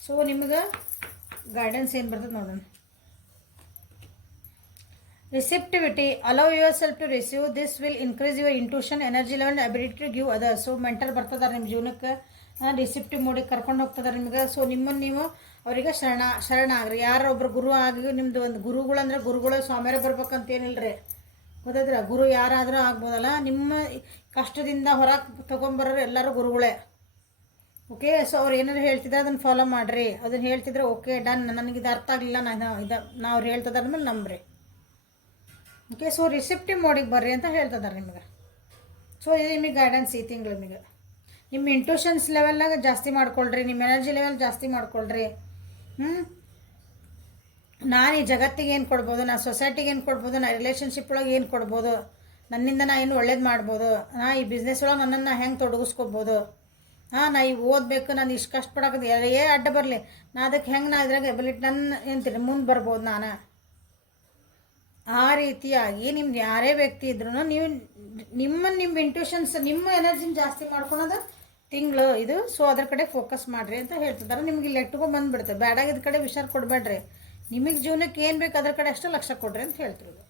ಸೊ ನಿಮ್ಗೆ ಗೈಡೆನ್ಸ್ ಏನು ಬರ್ತದೆ ನೋಡೋಣ. Receptivity, allow yourself to receive, this will increase your intuition, energy level, ability to give other. So mentor ಬರ್ತದಾರೆ ನಿಮ್ಮ ಜೀವನಕ್ಕೆ, ರಿಸೆಪ್ಟಿವ್ ಮೋಡಿಗೆ ಕರ್ಕೊಂಡು ಹೋಗ್ತದಾರೆ ನಿಮ್ಗೆ. ಸೊ ನಿಮ್ಮನ್ನು ನೀವು ಅವರಿಗೆ ಶರಣ ಆಗ್ರಿ. ಯಾರೊಬ್ರು ಗುರು ಆಗಿ ನಿಮ್ಮದು ಒಂದು ಗುರುಗಳು ಅಂದರೆ ಗುರುಗಳು ಸ್ವಾಮಿಯರೇ ಬರ್ಬೇಕಂತ ಏನಿಲ್ಲ ರೀ, ಗೊತ್ತಾಯ್ತರ? ಗುರು ಯಾರಾದರೂ ಆಗ್ಬೋದಲ್ಲ. ನಿಮ್ಮ ಕಷ್ಟದಿಂದ ಹೊರಗೆ ತೊಗೊಂಬರೋರು ಎಲ್ಲರೂ ಗುರುಗಳೇ. ಓಕೆ, ಸೊ ಅವ್ರು ಏನಾರು ಹೇಳ್ತಿದ್ರೆ ಅದನ್ನು ಫಾಲೋ ಮಾಡಿರಿ. ಅದನ್ನು ಹೇಳ್ತಿದ್ರೆ ಓಕೆ ಡನ್, ನನಗಿದು ಅರ್ಥ ಆಗಲಿಲ್ಲ, ನಾ ಅವ್ರು ಹೇಳ್ತಿದ್ದಾರೆ ಮೇಲೆ ನಂಬ್ರಿ. ಓಕೆ, ಸೊ ರಿಸೆಪ್ಟಿವ್ ಮೋಡಿಗೆ ಬರ್ರಿ ಅಂತ ಹೇಳ್ತಿದ್ದಾರೆ ನಿಮಗೆ. ಸೊ ಇದು ನಿಮಗೆ ಗೈಡೆನ್ಸ್ ಈ ತಿಂಗಳು. ನಿಮಗೆ ನಿಮ್ಮ ಇಂಟ್ಯೂಷನ್ಸ್ ಲೆವೆಲ್ನಾಗ ಜಾಸ್ತಿ ಮಾಡ್ಕೊಳ್ರಿ, ನಿಮ್ಮ ಎನರ್ಜಿ ಲೆವೆಲ್ ಜಾಸ್ತಿ ಮಾಡ್ಕೊಳ್ರಿ. ನಾನು ಈ ಜಗತ್ತಿಗೆ ಏನು ಕೊಡ್ಬೋದು, ನಾನು ಸೊಸೈಟಿಗೆ ಏನು ಕೊಡ್ಬೋದು, ನಾನು ರಿಲೇಷನ್ಶಿಪ್ ಒಳಗೆ ಏನು ಕೊಡ್ಬೋದು, ನನ್ನಿಂದ ನಾ ಏನು ಒಳ್ಳೇದು ಮಾಡ್ಬೋದು, ನಾ ಈ ಬಿಸ್ನೆಸ್ ಒಳಗೆ ನನ್ನನ್ನು ಹೆಂಗೆ ತೊಡಗಿಸ್ಕೊಬೋದು, ನಾ ಈಗ ಓದಬೇಕು, ನಾನು ಇಷ್ಟು ಕಷ್ಟಪಡೋದು ಅಡ್ಡ ಬರಲಿ, ನಾ ಅದಕ್ಕೆ ಹೆಂಗೆ ನಾ ಇದ್ರಾಗ ಎಬಿಲಿಟಿ ನನ್ನ ಏನಂತೀರಿ ಮುಂದೆ ಬರ್ಬೋದು ನಾನು. ಆ ರೀತಿಯಾಗಿ ನಿಮ್ದು ಯಾರೇ ವ್ಯಕ್ತಿ ಇದ್ರೂ ನೀವು ನಿಮ್ಮ ಇಂಟ್ಯೂಷನ್ಸ್, ನಿಮ್ಮ ಎನರ್ಜಿನ ಜಾಸ್ತಿ ಮಾಡ್ಕೊಳೋದು ತಿಂಗಳು ಇದು. ಸೊ ಅದ್ರ ಕಡೆ ಫೋಕಸ್ ಮಾಡಿರಿ ಅಂತ ಹೇಳ್ತಿದ್ದಾರೆ. ನಿಮ್ಗೆ ಇಲ್ಲಿ ಎಟ್ಕೊಂಡು ಬಂದುಬಿಡುತ್ತೆ. ಬ್ಯಾಡಾಗಿದ್ದ ಕಡೆ ವಿಚಾರ ಕೊಡಬೇಡ್ರಿ. ನಿಮಗೆ ಜೀವನಕ್ಕೆ ಏನು ಬೇಕು ಅದ್ರ ಕಡೆ ಅಷ್ಟು ಲಕ್ಷ್ಯ ಕೊಡ್ರಿ ಅಂತ ಹೇಳ್ತಿರೋದು.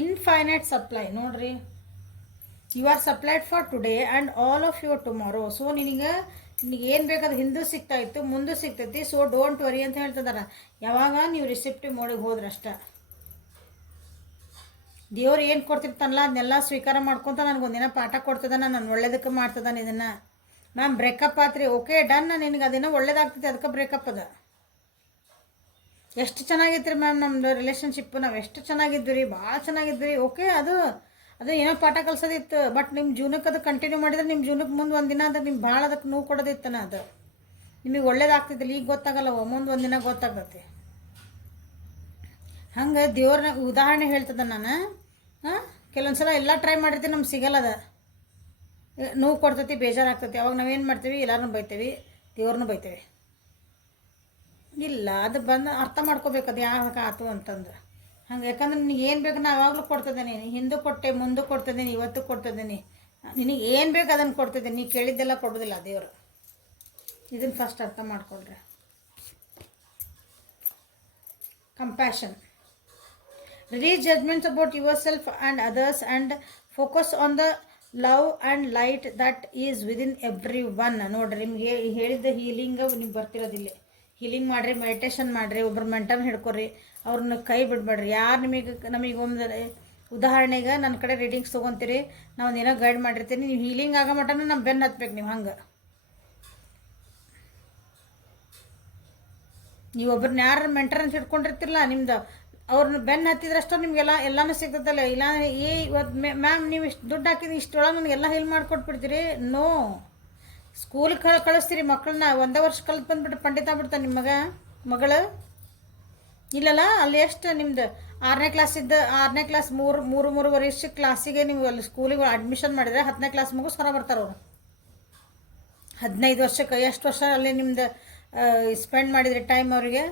ಇನ್ಫೈನೈಟ್ ಸಪ್ಲೈ ನೋಡ್ರಿ, you are supplied for today and all of your tomorrow. So ನಿನಗೆ ಏನು ಬೇಕಾದ್ರೆ ಹಿಂದೂ ಸಿಗ್ತಾಯಿತ್ತು, ಮುಂದೂ ಸಿಗ್ತೈತಿ. ಸೊ ಡೋಂಟ್ ವರಿ ಅಂತ ಹೇಳ್ತಿದ್ದಾರೆ. ಯಾವಾಗ ನೀವು ರಿಸೆಪ್ಟಿವ್ ಮೋಡಿಗೆ ಹೋದ್ರಷ್ಟ ದೇವ್ರು ಏನು ಕೊಡ್ತಿರ್ತಾನಲ್ಲ ಅದನ್ನೆಲ್ಲ ಸ್ವೀಕಾರ ಮಾಡ್ಕೊತ ನನಗೊಂದಿನ ಪಾಠ ಕೊಡ್ತದಾನ, ನಾನು ಒಳ್ಳೇದಕ್ಕೆ ಮಾಡ್ತದಾನೆ. ಇದನ್ನು ಮ್ಯಾಮ್ ಬ್ರೇಕಪ್ ಆತ್ರಿ, ಓಕೆ ಡನ್, ನಿನಗೆ ಅದೇನೋ ಒಳ್ಳೇದಾಗ್ತೈತಿ ಅದಕ್ಕೆ ಬ್ರೇಕಪ್ ಅದ. ಎಷ್ಟು ಚೆನ್ನಾಗಿತ್ತು ರೀ ಮ್ಯಾಮ್ ನಮ್ಮದು ರಿಲೇಷನ್ಶಿಪ್ಪು, ನಾವು ಎಷ್ಟು ಚೆನ್ನಾಗಿದ್ವಿ ರೀ, ಭಾಳ ಚೆನ್ನಾಗಿದ್ವಿ ರೀ, ಓಕೆ ಅದು ಏನೋ ಪಾಠ ಕಲ್ಸೋದಿತ್ತು. ಬಟ್ ನಿಮ್ಮ ಜೀವನಕ್ಕೆ ಅದು ಕಂಟಿನ್ಯೂ ಮಾಡಿದ್ರೆ ನಿಮ್ಮ ಜೀವನಕ್ಕೆ ಮುಂದೆ ಒಂದಿನ ಅದು ನಿಮ್ಗೆ ಭಾಳ ಅದಕ್ಕೆ ನೋವು ಕೊಡೋದಿತ್ತನ. ಅದು ನಿಮಗೆ ಒಳ್ಳೇದಾಗ್ತಿದ್ದಿಲ್ಲ, ಈಗ ಗೊತ್ತಾಗಲ್ಲ, ಮುಂದೆ ಒಂದಿನ ಗೊತ್ತಾಗ್ತೈತಿ. ಹಂಗೆ ದೇವ್ರನ್ನ ಉದಾಹರಣೆ ಹೇಳ್ತದ ನಾನು. ಕೆಲವೊಂದು ಸಲ ಎಲ್ಲ ಟ್ರೈ ಮಾಡಿರ್ತೀವಿ, ನಮ್ಗೆ ಸಿಗಲ್ಲದ, ನೋವು ಕೊಡ್ತೈತಿ, ಬೇಜಾರಾಗ್ತೈತಿ. ಅವಾಗ ನಾವೇನು ಮಾಡ್ತೀವಿ, ಎಲ್ಲರೂ ಬೈತೀವಿ, ದೇವ್ರನ್ನೂ ಬೈತೇವೆ. ಇಲ್ಲ, ಅದು ಬಂದು ಅರ್ಥ ಮಾಡ್ಕೋಬೇಕು ಅದು ಯಾಕೆ ಆತು ಅಂತಂದ್ರೆ. ಹಂಗೆ ಯಾಕಂದ್ರೆ ನಿನಗೆ ಏನು ಬೇಕು ನಾನು ಯಾವಾಗಲೂ ಕೊಡ್ತಿದ್ದೇನೆ. ಹಿಂದೂ ಕೊಟ್ಟೆ, ಮುಂದೆ ಕೊಡ್ತಿದ್ದೀನಿ, ಇವತ್ತು ಕೊಡ್ತಿದ್ದೀನಿ. ನಿನಗೆ ಏನು ಬೇಕು ಅದನ್ನು ಕೊಡ್ತಿದ್ದೀನಿ. ನೀ ಕೇಳಿದ್ದೆಲ್ಲ ಕೊಡೋದಿಲ್ಲ ದೇವರು. ಇದನ್ನು ಫಸ್ಟ್ ಅರ್ಥ ಮಾಡ್ಕೊಳ್ರಿ. Compassion, release judgements about your self and others and focus on the love and light that is within every one. ನೋಡ್ರಿ, ನಿಮ್ಗೆ ಹೇಳಿದ್ದ ಹೀಲಿಂಗ್ ನಿಮ್ಗೆ ಬರ್ತಿರೋದಿಲ್ಲ. ಹೀಲಿಂಗ್ ಮಾಡಿರಿ, ಮೆಡಿಟೇಷನ್ ಮಾಡಿರಿ, ಒಬ್ಬರು ಮೆಂಟರ್ನ ಹಿಡ್ಕೊರಿ, ಅವ್ರನ್ನ ಕೈ ಬಿಡಬೇಡ್ರಿ. ಯಾರು ನಮಗೆ ಒಂದು ಉದಾಹರಣೆಗೆ ನನ್ನ ಕಡೆ ರೀಡಿಂಗ್ಸ್ ತೊಗೊತೀರಿ, ನಾವು ಒಂದೇನೋ ಗೈಡ್ ಮಾಡಿರ್ತೀನಿ, ನೀವು ಹೀಲಿಂಗ್ ಆಗೋ ಮಟನೂ ನಮ್ಮ ಬೆನ್ನು ಹತ್ಬೇಕು. ನೀವು ಹಂಗೆ ನೀವು ಒಬ್ಬರನ್ನ ಯಾರು ಮೆಂಟರ್ ಅಂತ ಹಿಡ್ಕೊಂಡಿರ್ತಿರಲ್ಲ, ನಿಮ್ದು ಅವ್ರನ್ನ ಬೆನ್ನು ಹತ್ತಿದ್ರಷ್ಟು ನಿಮಗೆಲ್ಲ ಎಲ್ಲನೂ ಸಿಗ್ತದಲ್ಲ. ಇಲ್ಲ ಇವತ್ತು ಮ್ಯಾಮ್ ನೀವು ಇಷ್ಟು ದುಡ್ಡು ಹಾಕಿದ್ರೆ ಇಷ್ಟೊಳಗೆ ನನಗೆಲ್ಲ ಹೆಲ್ಪ್ ಮಾಡಿಕೊಟ್ಬಿಡ್ತೀರಿ. ನೋ, ಸ್ಕೂಲಿಗೆ ಕಳಿಸ್ತೀರಿ ಮಕ್ಕಳನ್ನ, ಒಂದೇ ವರ್ಷ ಕಲ್ತು ಬಂದುಬಿಟ್ಟು ಪಂಡಿತ ಆಗ್ಬಿಡ್ತಾನೆ ನಿಮ್ಮ ಮಗಳು. ಇಲ್ಲಲ್ಲ, ಅಲ್ಲಿ ಎಷ್ಟು ನಿಮ್ದು 6ನೇ ಕ್ಲಾಸ್ ಮೂರು ವರ್ಷ ಕ್ಲಾಸಿಗೆ ನೀವು ಅಲ್ಲಿ ಸ್ಕೂಲಿಗೆ ಅಡ್ಮಿಷನ್ ಮಾಡಿದರೆ 10ನೇ ಕ್ಲಾಸ್ ಮುಗಿಸ್ ಹೊರ ಬರ್ತಾರೆ ಅವರು. 15 ವರ್ಷಕ್ಕೆ ಎಷ್ಟು ವರ್ಷ ಅಲ್ಲಿ ನಿಮ್ದು ಸ್ಪೆಂಡ್ ಮಾಡಿದ್ರಿ ಟೈಮ್ ಅವರಿಗೆ.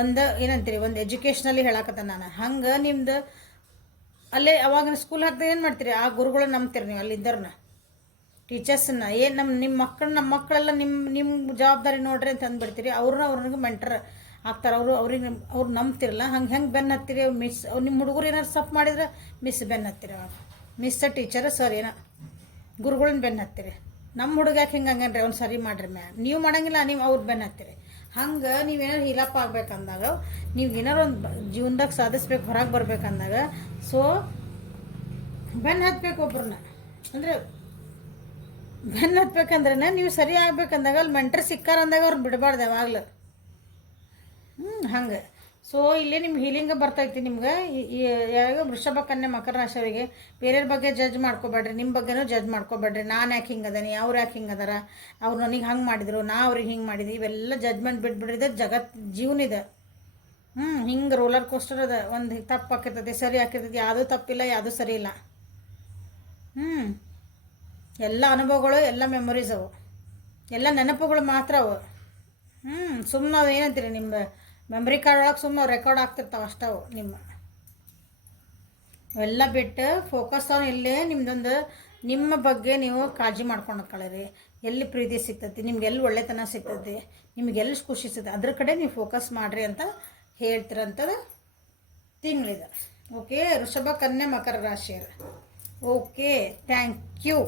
ಒಂದು ಏನಂತೀರಿ, ಒಂದು ಎಜುಕೇಷ್ನಲ್ಲಿ ಹೇಳಕತ್ತ ನಾನು. ಹಂಗೆ ನಿಮ್ದು ಅಲ್ಲೇ ಅವಾಗ ಸ್ಕೂಲ್ ಹಾಕಿದ್ರೆ ಏನು ಮಾಡ್ತೀರಿ, ಆ ಗುರುಗಳನ್ನ ನಂಬ್ತೀರಿ ನೀವು ಅಲ್ಲಿದ್ದವ್ರನ್ನ, ಟೀಚರ್ಸನ್ನ. ಏನು ನಮ್ಮ ಮಕ್ಕಳೆಲ್ಲ ನಿಮ್ಮ ಜವಾಬ್ದಾರಿ ನೋಡ್ರಿ ಅಂತ ಅಂದ್ಬಿಡ್ತೀರಿ. ಅವ್ರಿಗೆ ಮೆಂಟರ್ ಆಗ್ತಾರೆ. ಅವ್ರು ನಂಬ್ತಿರಲ್ಲ. ಹೆಂಗೆ ಬೆನ್ನು ಹತ್ತಿರಿ. ಅವ್ರು ನಿಮ್ಮ ಹುಡುಗರು ಏನಾರು ಸಪ್ ಮಾಡಿದ್ರೆ ಮಿಸ್ ಬೆನ್ನು ಹತ್ತಿರಿ. ಅವಾಗ ಮಿಸ್ ಟೀಚರ್ ಸರ್ ಏನೋ ಗುರುಗಳನ್ನ ಬೆನ್ನು ಹತ್ತಿರಿ. ನಮ್ಮ ಹುಡುಗ ಯಾಕೆ ಹಿಂಗಂಗನ್ರಿ, ಅವ್ನು ಸರಿ ಮಾಡಿರಿ ಮ್ಯಾಮ್, ನೀವು ಮಾಡೋಂಗಿಲ್ಲ, ನೀವು ಅವ್ರು ಬೆನ್ನು ಹತ್ತಿರಿ. ಹಂಗೆ ನೀವೇನಾರು ಹೀಲಪ್ ಆಗ್ಬೇಕಂದಾಗ, ನೀವು ಏನಾರು ಒಂದು ಜೀವನದಾಗ ಸಾಧಿಸ್ಬೇಕು, ಹೊರಗೆ ಬರ್ಬೇಕಂದಾಗ, ಸೊ ಬೆನ್ನು ಹತ್ಬೇಕು ಒಬ್ರನ್ನ. ಅಂದರೆ ಬೆನ್ನು ಹತ್ಬೇಕಂದ್ರೆ ನೀವು ಸರಿ ಆಗ್ಬೇಕಂದಾಗ ಅಲ್ಲಿ ಮೆಂಟರ್ ಸಿಕ್ಕಾರ ಅಂದಾಗ ಅವ್ರು ಬಿಡಬಾರ್ದು ಯಾವಾಗಲೂ. ಹಂಗೆ. ಸೊ ಇಲ್ಲೇ ನಿಮ್ಮ ಹೀಲಿಂಗ್ ಬರ್ತೈತಿ ನಿಮ್ಗೆ. ಯಾವಾಗ ವೃಷಭ, ಕನ್ಯೆ, ಮಕರ ರಾಶಿಯವರಿಗೆ ಬೇರೆಯವ್ರ ಬಗ್ಗೆ ಜಡ್ಜ್ ಮಾಡ್ಕೋಬೇಡ್ರಿ, ನಿಮ್ಮ ಬಗ್ಗೆನೂ ಜಡ್ಜ್ ಮಾಡ್ಕೋಬೇಡ್ರಿ. ನಾನು ಯಾಕೆ ಹಿಂಗೆ ಅದೇನಿ, ಅವ್ರು ಯಾಕೆ ಹಿಂಗೆ ಅದಾರ, ಅವ್ರು ನನಗೆ ಹಂಗೆ ಮಾಡಿದ್ರು, ನಾ ಅವ್ರಿಗೆ ಹಿಂಗೆ ಮಾಡಿದ್ವಿ, ಇವೆಲ್ಲ ಜಡ್ಜ್ಮೆಂಟ್ ಬಿಟ್ಬಿಡ್ರಿದೆ. ಜೀವನ ಇದೆ. ಹಿಂಗೆ ರೋಲರ್ ಕೋಸ್ಟರ್ ಅದ. ಒಂದು ತಪ್ಪು ಹಾಕಿರ್ತೈತಿ, ಸರಿ ಹಾಕಿರ್ತೈತಿ, ಯಾವುದೂ ತಪ್ಪಿಲ್ಲ, ಯಾವುದೂ ಸರಿ ಇಲ್ಲ. ಎಲ್ಲ ಅನುಭವಗಳು, ಎಲ್ಲ ಮೆಮೊರೀಸ್ ಅವು, ಎಲ್ಲ ನೆನಪುಗಳು ಮಾತ್ರ ಅವು. ಸುಮ್ಮನೆ ಅವು ಏನಂತೀರಿ, ನಿಮ್ಮ ಮೆಮ್ರಿ ಕಾರ್ಡ್ ಒಳಗೆ ಸುಮ್ಮನೆ ರೆಕಾರ್ಡ್ ಆಗ್ತಿರ್ತಾವೆ ಅಷ್ಟವು ನಿಮ್ಮ ಅವೆಲ್ಲ ಬಿಟ್ಟು ಫೋಕಸ್ ಆನ್ ಇಲ್ಲೇ ನಿಮ್ದೊಂದು ನಿಮ್ಮ ಬಗ್ಗೆ ನೀವು ಕಾಳಜಿ ಮಾಡ್ಕೊಂಡು ಕಳೀರಿ. ಎಲ್ಲಿ ಪ್ರೀತಿ ಸಿಗ್ತೈತಿ, ನಿಮ್ಗೆ ಎಲ್ಲಿ ಒಳ್ಳೆತನ ಸಿಗ್ತೈತಿ, ನಿಮ್ಗೆ ಎಲ್ಲಿ ಖುಷಿ ಸಿಗ್ತದೆ ಅದ್ರ ಕಡೆ ನೀವು ಫೋಕಸ್ ಮಾಡಿರಿ ಅಂತ ಹೇಳ್ತಿರೋಂಥದ್ದು ತಿಂಗಳಿದೆ. ಓಕೆ, ವೃಷಭ, ಕನ್ಯಾ, ಮಕರ ರಾಶಿಯರು. Okay, thank you.